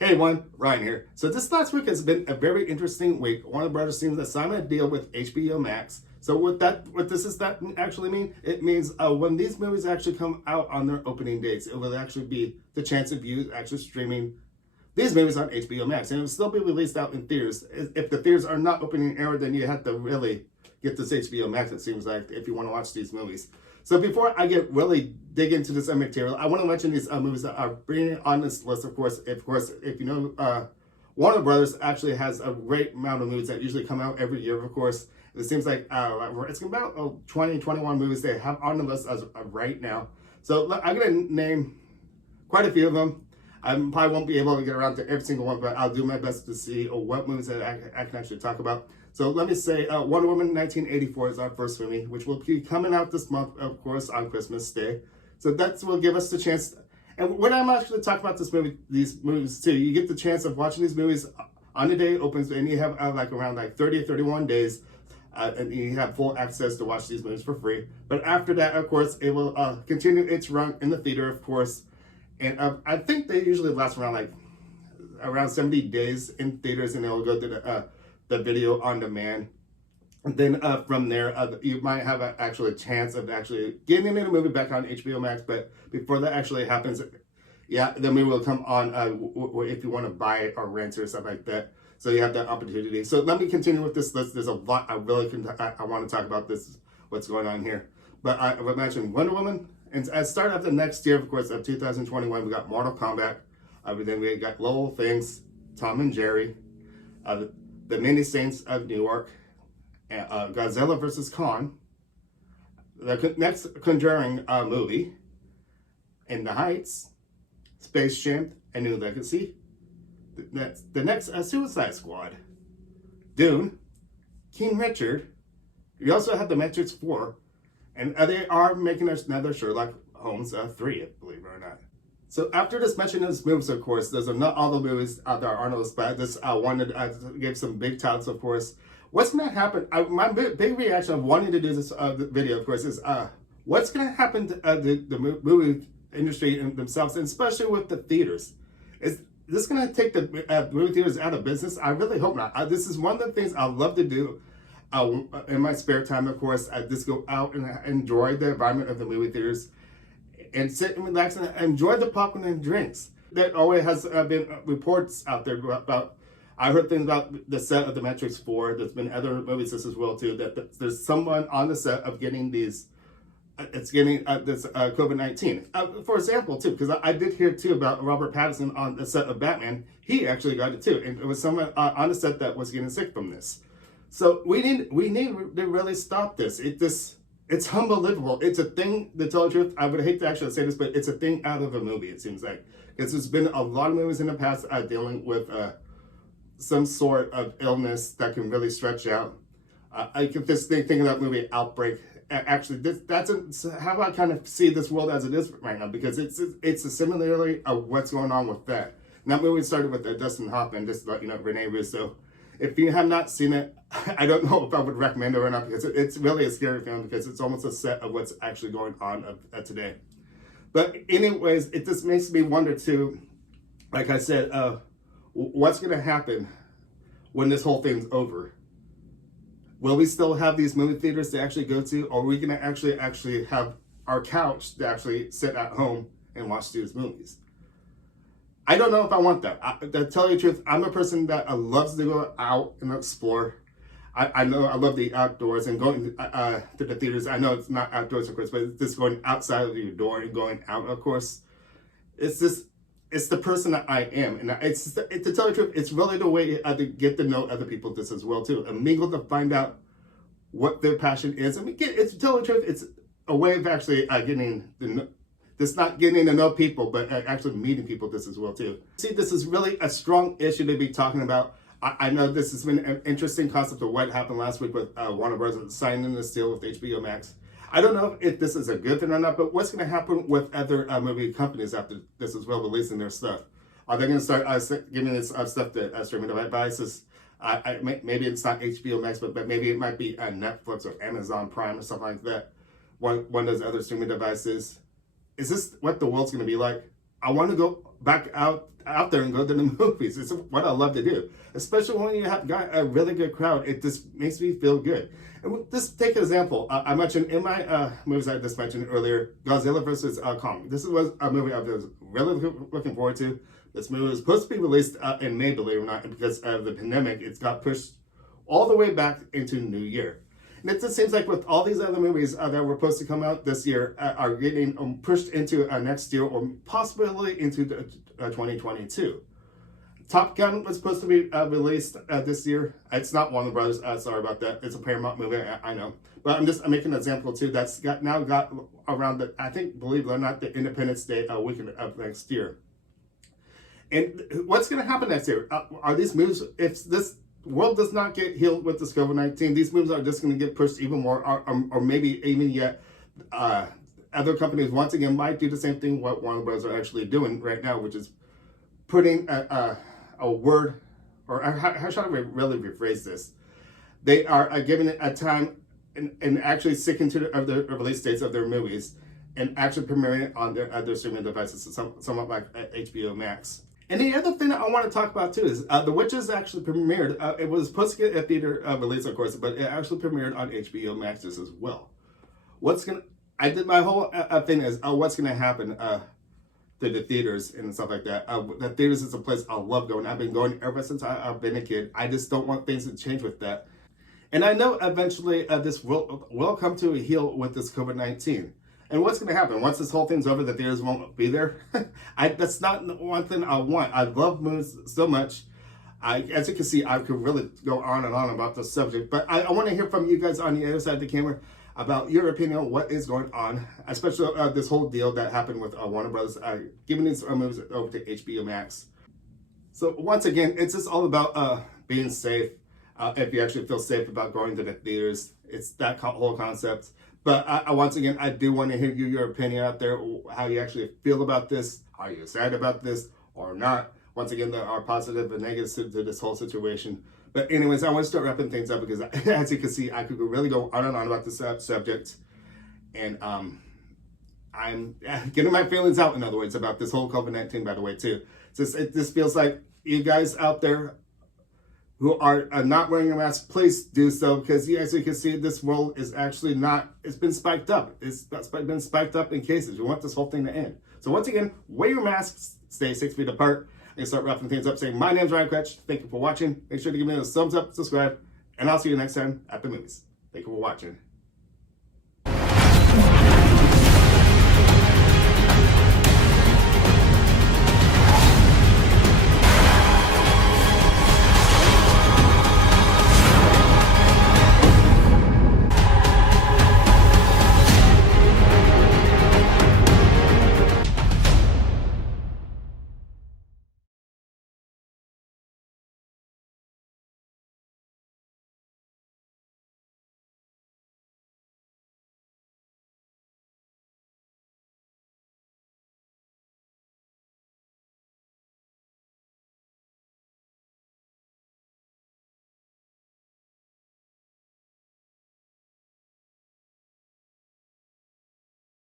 Hey everyone, Ryan here. So this last week has been a very interesting week. Warner Brothers seems to sign a deal with HBO Max. So what does that actually mean? It means when these movies actually come out on their opening dates, it will actually be the chance of you actually streaming these movies on HBO Max, and it will still be released out in theaters. If the theaters are not opening in era, then you have to really get this HBO Max, it seems like, if you want to watch these movies. So before I get really dig into this material, I want to mention these movies that are bringing on this list. Of course, if you know, Warner Brothers actually has a great amount of movies that usually come out every year. Of course, it seems like it's about 20, 21 movies they have on the list as of right now. So I'm going to name quite a few of them. I probably won't be able to get around to every single one, but I'll do my best to see what movies that I can actually talk about. So let me say Wonder Woman 1984 is our first movie, which will be coming out this month, of course, on Christmas Day. So that will give us the chance. And when I'm actually talking about these movies too, you get the chance of watching these movies on the day it opens, and you have around 30 or 31 days, and you have full access to watch these movies for free. But after that, of course, it will continue its run in the theater, of course. And I think they usually last around 70 days in theaters, and they'll go to the video on demand. And then from there, you might have a chance of actually getting the movie back on HBO Max. But before that actually happens, yeah, the movie will come on if you want to buy it or rent it or something like that. So you have that opportunity. So let me continue with this list. There's a lot I really I want to talk about this, what's going on here. But I mentioned Wonder Woman. And as start of the next year, of course, of 2021, we got Mortal Kombat. Then we got Little Things, Tom and Jerry, The Many Saints of New York, Godzilla vs. Kong, the next Conjuring movie, In the Heights, Space Jam, A New Legacy, the next Suicide Squad, Dune, King Richard. You also have The Matrix 4, and they are making another Sherlock Holmes 3, believe it or not. So after this mention of movies, of course, there's not all the movies out there are on the list, but I wanted to give some big titles, of course. What's going to happen? My big reaction of wanting to do this video, of course, is what's going to happen to the movie industry themselves, and especially with the theaters? Is this going to take the movie theaters out of business? I really hope not. This is one of the things I love to do. In my spare time, of course, I just go out and enjoy the environment of the movie theaters and sit and relax and enjoy the popcorn and drinks. There always has been reports out there about, I heard things about the set of The Matrix 4. There's been other movies as well, too, that there's someone on the set of getting this COVID-19. For example, too, because I did hear, too, about Robert Pattinson on the set of Batman. He actually got it, too. And it was someone on the set that was getting sick from this. So we need to really stop this. It's unbelievable. It's a thing, to tell the truth. I would hate to actually say this, but it's a thing out of a movie, it seems like. Because there's been a lot of movies in the past dealing with some sort of illness that can really stretch out. I can just think of that movie Outbreak. Actually, that's how I kind of see this world as it is right now, because it's a similarity of what's going on with that. And that movie started with Dustin Hoffman, Rene Russo. If you have not seen it, I don't know if I would recommend it or not, because it's really a scary film, because it's almost a set of what's actually going on today. But anyways, it just makes me wonder too, like I said, what's going to happen when this whole thing's over? Will we still have these movie theaters to actually go to, or are we going to actually have our couch to actually sit at home and watch these movies? I don't know if I want that. To tell you the truth, I'm a person that loves to go out and explore. I know I love the outdoors and going to the theaters. I know it's not outdoors, of course, but it's just going outside of your door and going out, of course. It's the person that I am. And to tell you the truth, it's really the way to get to know other people just as well, too. And mingle to find out what their passion is. I mean, to tell you the truth, it's a way of actually it's not getting to know people, but actually meeting people this as well, too. See, this is really a strong issue to be talking about. I know this has been an interesting concept of what happened last week with Warner Bros. Signing this deal with HBO Max. I don't know if this is a good thing or not, but what's going to happen with other movie companies after this as well, releasing their stuff? Are they going to start giving this stuff to streaming devices? Maybe it's not HBO Max, but maybe it might be Netflix or Amazon Prime or something like that. One of those other streaming devices. Is this what the world's going to be like? I want to go back out there and go to the movies. It's what I love to do, especially when you have got a really good crowd. It just makes me feel good. And just take an example. I mentioned in my movies I just mentioned earlier, Godzilla versus Kong. This was a movie I was really looking forward to. This movie was supposed to be released in May, believe it or not, and because of the pandemic, it's got pushed all the way back into New Year. And it just seems like with all these other movies that were supposed to come out this year are getting pushed into next year or possibly into 2022. Top Gun was supposed to be released this year. It's not Warner Brothers. Sorry about that. It's a Paramount movie. I know, but I'm making an example too. That's got around the, I think, believe it or not, the Independence Day weekend of next year. And what's going to happen next year? Are these moves? If this world does not get healed with this COVID-19, these moves are just going to get pushed even more, or maybe even yet. Other companies once again might do the same thing what Warner Bros. Are actually doing right now, which is putting a word, or how should I really rephrase this? They are giving it a time and actually sticking to the release dates of their movies and actually premiering it on their streaming devices, somewhat like HBO Max. And the other thing that I want to talk about too is The Witches actually premiered. It was supposed to get a theater release, of course, but it actually premiered on HBO Max as well. I did my whole thing is what's gonna happen to the theaters and stuff like that. The theaters is a place I love going. I've been going ever since I've been a kid. I just don't want things to change with that. And I know eventually this will come to a heel with this COVID-19. And what's going to happen? Once this whole thing's over, the theaters won't be there. That's not one thing I want. I love movies so much. As you can see, I could really go on and on about this subject. But I want to hear from you guys on the other side of the camera about your opinion on what is going on, especially this whole deal that happened with Warner Brothers giving these movies over to HBO Max. So once again, it's just all about being safe. If you actually feel safe about going to the theaters, it's that whole concept. But once again, I do want to hear your opinion out there, how you actually feel about this. Are you excited about this or not? Once again, there are positive and negatives to this whole situation. But anyways, I want to start wrapping things up because as you can see, I could really go on and on about this subject. And I'm getting my feelings out, in other words, about this whole COVID-19, by the way, too. It just feels like you guys out there who are not wearing a mask, please do so, because as you can see, this world is actually not, it's been spiked up. It's been spiked up in cases. We want this whole thing to end. So once again, wear your masks, stay 6 feet apart, and start wrapping things up saying, my name's Ryan Kretsch. Thank you for watching. Make sure to give me a thumbs up, subscribe, and I'll see you next time at the movies. Thank you for watching.